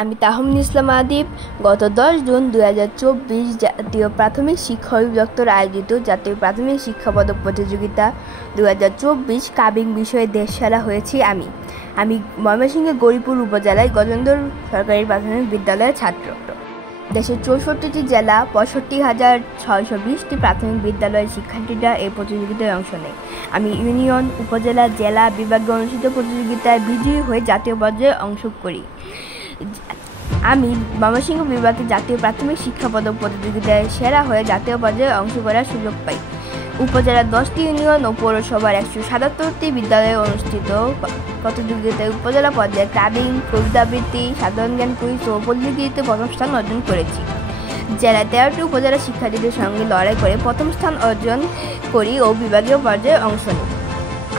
আমি তাহমিনা ইসলাম আদিব গত 10 জুন 2024 জাতীয় প্রাথমিক শিক্ষা অধিদপ্তর আয়োজিত জাতীয় প্রাথমিক শিক্ষা পদক প্রতিযোগিতা 2024 কাবিং বিষয়ে দেশ সেরা হয়েছি। আমি ময়মনসিংহের গৌরীপুর উপজেলায় গজেন্দ্র সরকারি প্রাথমিক বিদ্যালয়ের ছাত্র। দেশের 64টি জেলা 65,620টি প্রাথমিক বিদ্যালয়ের শিক্ষার্থীরা এই প্রতিযোগিতায় অংশ নেয়। আমি ইউনিয়ন, উপজেলা, জেলা, বিভাগে অনুষ্ঠিত প্রতিযোগিতায় বিজয়ী হয়ে জাতীয় পর্যায়ে অংশ করি। আমি ময়মনসিংহ বিভাগে জাতীয় প্রাথমিক শিক্ষা পদক প্রতিযোগিতায় সেরা হয়ে জাতীয় পর্যায়ে অংশ করার সুযোগ পাই। উপজেলার 10টি ইউনিয়ন ও পৌরসভার 177টি বিদ্যালয়ে অনুষ্ঠিত প্রতিযোগিতায় উপজেলা পর্যায়ে কাবিং, কবিতা আবৃত্তি, সাধারণ জ্ঞান কুইজ ও প্রতিযোগিতাতে প্রথম স্থান অর্জন করেছি। জেলায় 13টি উপজেলা শিক্ষার্থীদের সঙ্গে লড়াই করে প্রথম স্থান অর্জন করি ও বিভাগীয় পর্যায়ে অংশ নিই।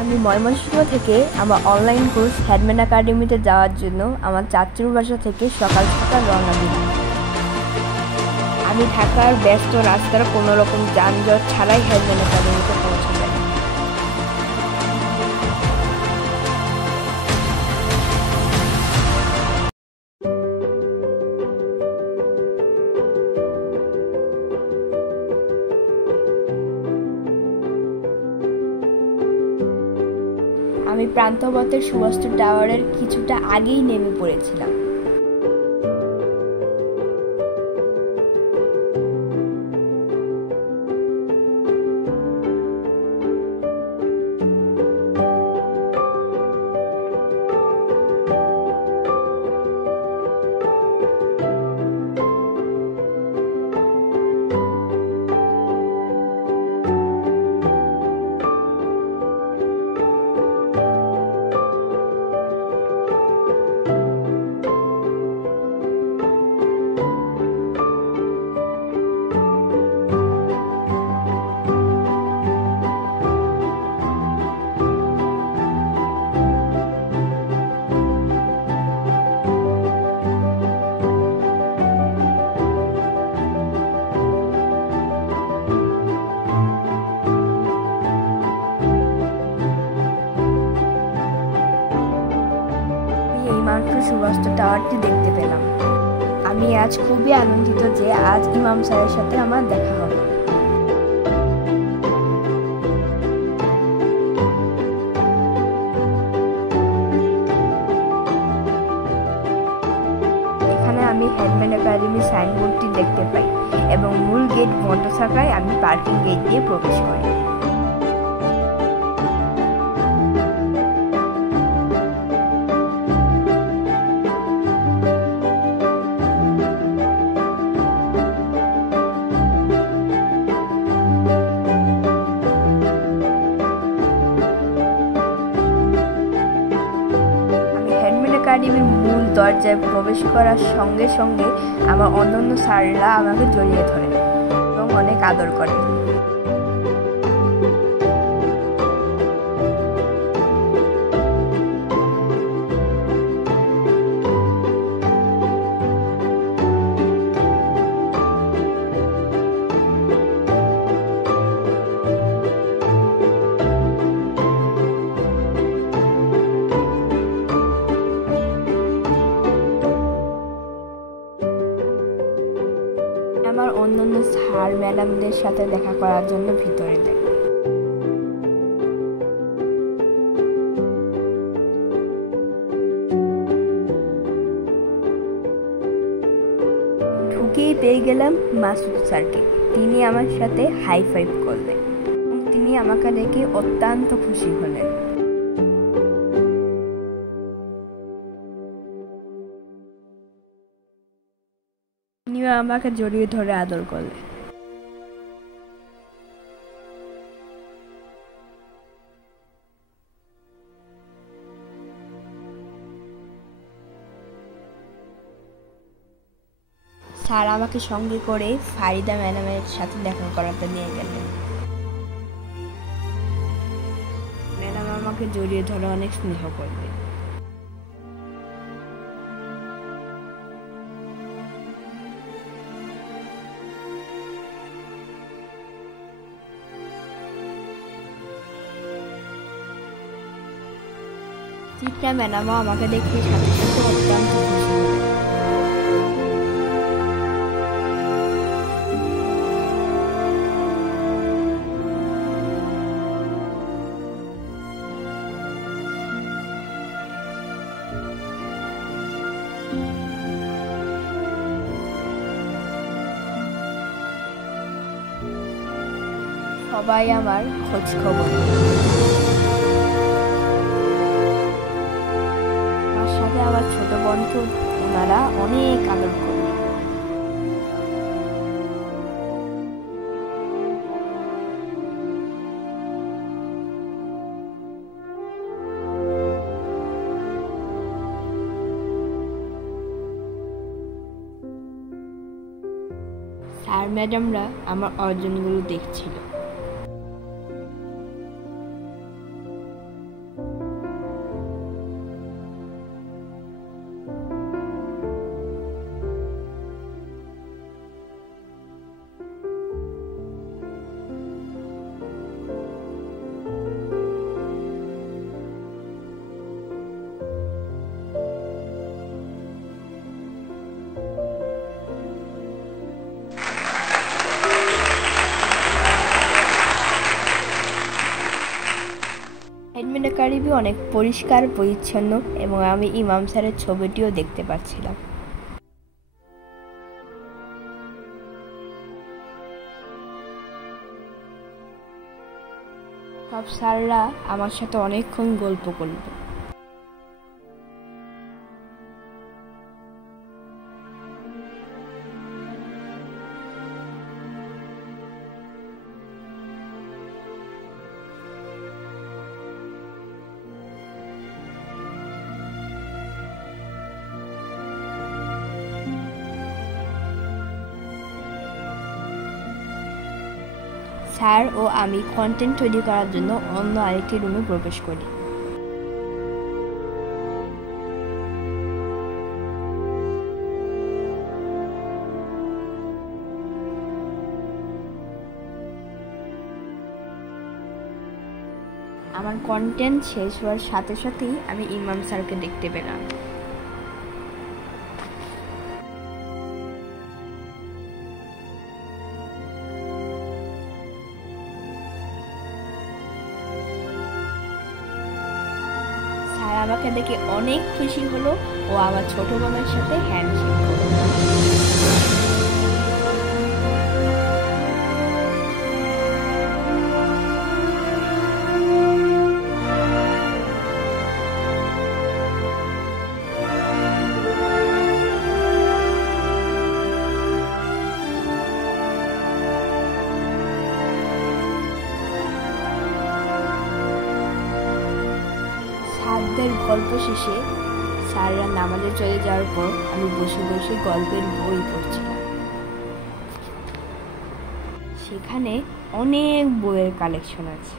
আমি ময়মনসিংহ থেকে আমার অনলাইন কোর্স হেডম্যান একাডেমিতে যাওয়ার জন্য আমার চাচুর বাসা থেকে সকাল সকাল রওনা দিই। আমি ঢাকার ব্যস্ত রাস্তার কোনো রকম যানজট ছাড়াই হেডম্যান একাডেমিতে পৌঁছে যাই। আমি প্রান্তপথের সুভাষ টাওয়ারের কিছুটা আগেই নেমে পড়েছিলাম। সুভাষ টাওয়ারটি দেখতে পেলাম। আমি আজ খুবই আনন্দিত যে আজ ইমাম স্যারের সাথে আমার দেখা হবে। এখানে আমি হেডম্যান একাডেমি সাইনবোর্ডটি দেখতে পাই এবং মূল গেট বন্ধ থাকায় আমি পার্কিং গেট দিয়ে প্রবেশ করি। একাডেমির মূল দরজায় প্রবেশ করার সঙ্গে সঙ্গে আমার অন্যান্য স্যাররা আমাকে জড়িয়ে ধরে এবং অনেক আদর করে। আমার অন্যান্য স্যার ম্যাডামদের সাথে দেখা করার জন্য ভিতরে যাই। ঢুকেই পেয়ে গেলাম মাসুদ স্যারকে। তিনি আমার সাথে হাই ফাইভ করলেন। তিনি আমাকে দেখে অত্যন্ত খুশি হলেন। তিনি আমাকে জড়িয়ে ধরে আদর করলেন। স্যার আমাকে সঙ্গে করে ফারিদা ম্যাডামের সাথে দেখা করাতে নিয়ে গেলেন। ম্যাডাম আমাকে জড়িয়ে ধরে অনেক স্নেহ করলেন। চিত্রা ম্যাডামও আমাকে দেখে সাথে সাথে অত্যন্ত খুশি হলেন। সবাই আমার খোঁজ খবর আমার সাথে আমার ছোট বন্ধু ওনারা অনেক আদর করে। স্যার ম্যাডামরা আমার অর্জনগুলো দেখছিল। এডমিন একাডেমি অনেক পরিষ্কার পরিচ্ছন্ন এবং আমি ইমাম স্যারের ছবিটিও দেখতে পাচ্ছিলাম। সব স্যাররা আমার সাথে অনেকক্ষণ গল্প করল। স্যার ও আমি কন্টেন্ট তৈরি করার জন্য অন্য আরেকটি রুমে প্রবেশ করি। আমার কন্টেন্ট শেষ হওয়ার সাথে সাথেই আমি ইমাম স্যারকে দেখতে পেলাম। স্যার আমাকে দেখে অনেক খুশি হলো ও আমার ছোট বোনের সাথে হ্যান্ডশেক করলো। স্যারদের গল্প শেষে স্যাররা নামাজে চলে যাওয়ার পর আমি বসে বসে গল্পের বই পড়ছিলাম। সেখানে অনেক বইয়ের কালেকশন আছে।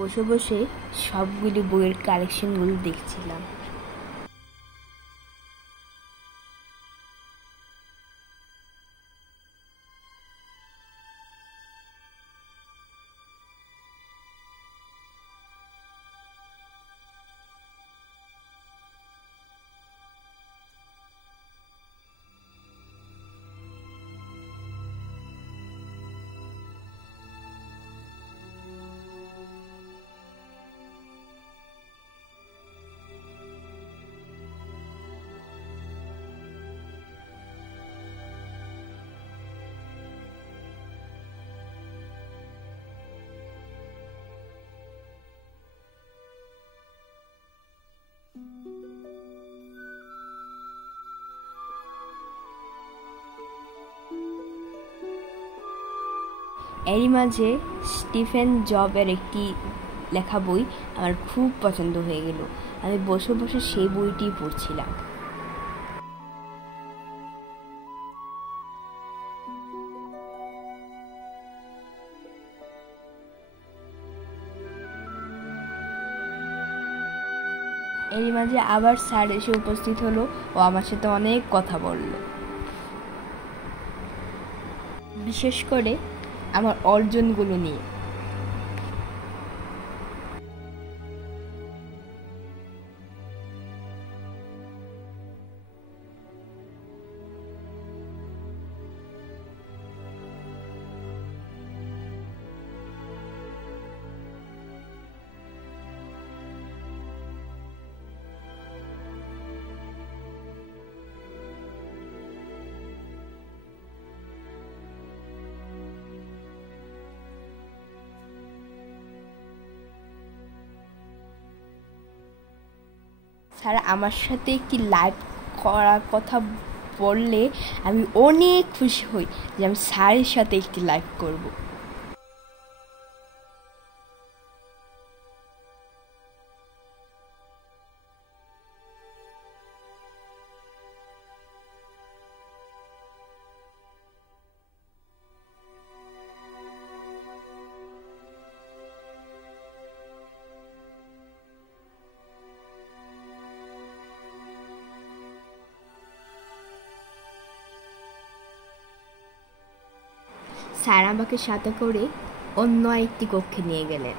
বসে বসে সবগুলি বইয়ের কালেকশনগুলো দেখছিলাম। এরই মাঝে স্টিফেন জবের একটি লেখা বই আমার খুব পছন্দ হয়ে গেল। আমি বসে বসে সেই বইটি পড়ছিলাম। এরই মাঝে আবার স্যার এসে উপস্থিত হলো ও আমার সাথে অনেক কথা বলল, বিশেষ করে আমার অর্জনগুলো নিয়ে। স্যার আমার সাথে একটি লাইভ করার কথা বললে আমি অনেক খুশি হই যে আমি স্যারের সাথে একটি লাইভ করব। স্যার আমাকে সাথে করে অন্য একটি কক্ষে নিয়ে গেলেন।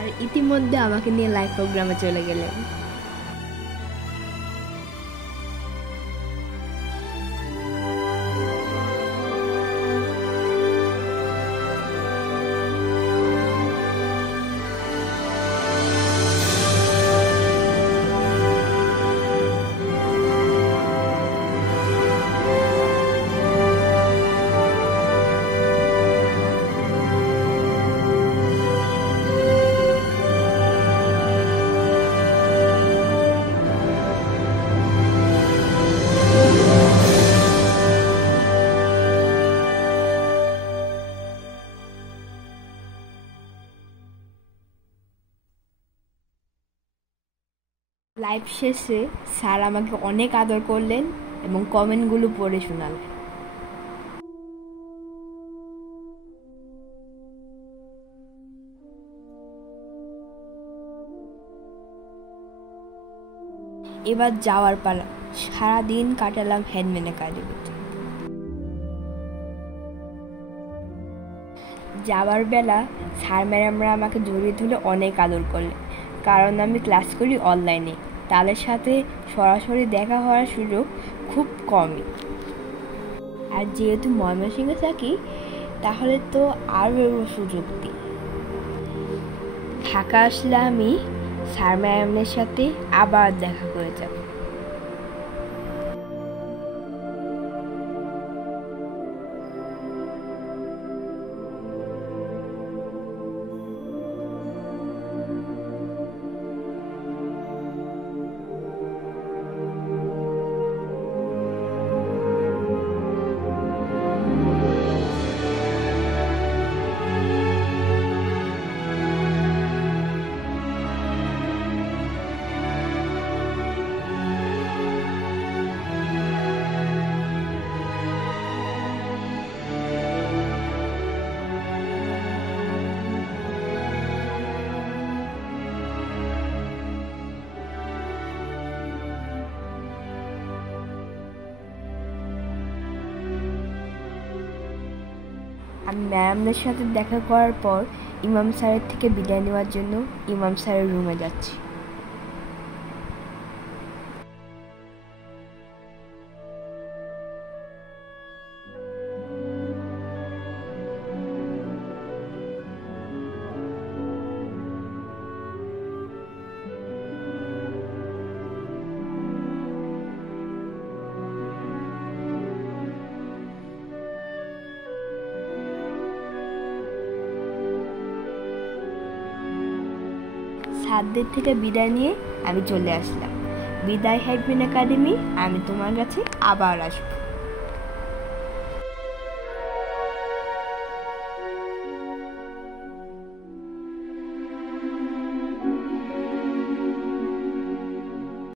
আর ইতিমধ্যে আমাকে নিয়ে লাইভ প্রোগ্রামে চলে গেলেন। লাইভ শেষে স্যার আমাকে অনেক আদর করলেন এবং কমেন্টগুলো পড়ে শোনালেন। এবার যাওয়ার পালা। সারাদিন কাটালাম হ্যান্ডম্যানের কাজে। যাওয়ার বেলা স্যার ম্যাডামরা আমাকে জড়িয়ে ধরে অনেক আদর করলেন, কারণ আমি ক্লাস করি অনলাইনে। তাদের সাথে সরাসরি দেখা হওয়ার সুযোগ খুব কমই। আর যেহেতু ময়মনসিংহে থাকি, তাহলে তো আরও সুযোগ দিই। ঢাকা আসলে আমি স্যার ম্যাডামের সাথে আবার দেখা করে যাব। আমি ম্যামদের সাথে দেখা করার পর ইমাম স্যারের থেকে বিদায় নেওয়ার জন্য ইমাম স্যারের রুমে যাচ্ছি। স্যারদের থেকে বিদায় নিয়ে আমি চলে আসলাম। বিদায় হাইফেন একাডেমি, আমি তোমার কাছে আবার আসবো।